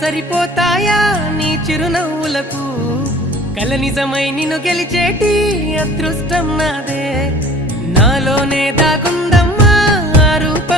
సరిపోతాయా నీ చిరునవ్వులకు కల నిజమై నిన్ను గెలిచేటి అదృష్టం నాదే నాలోనే దాగుందమ్మా ఆ రూపం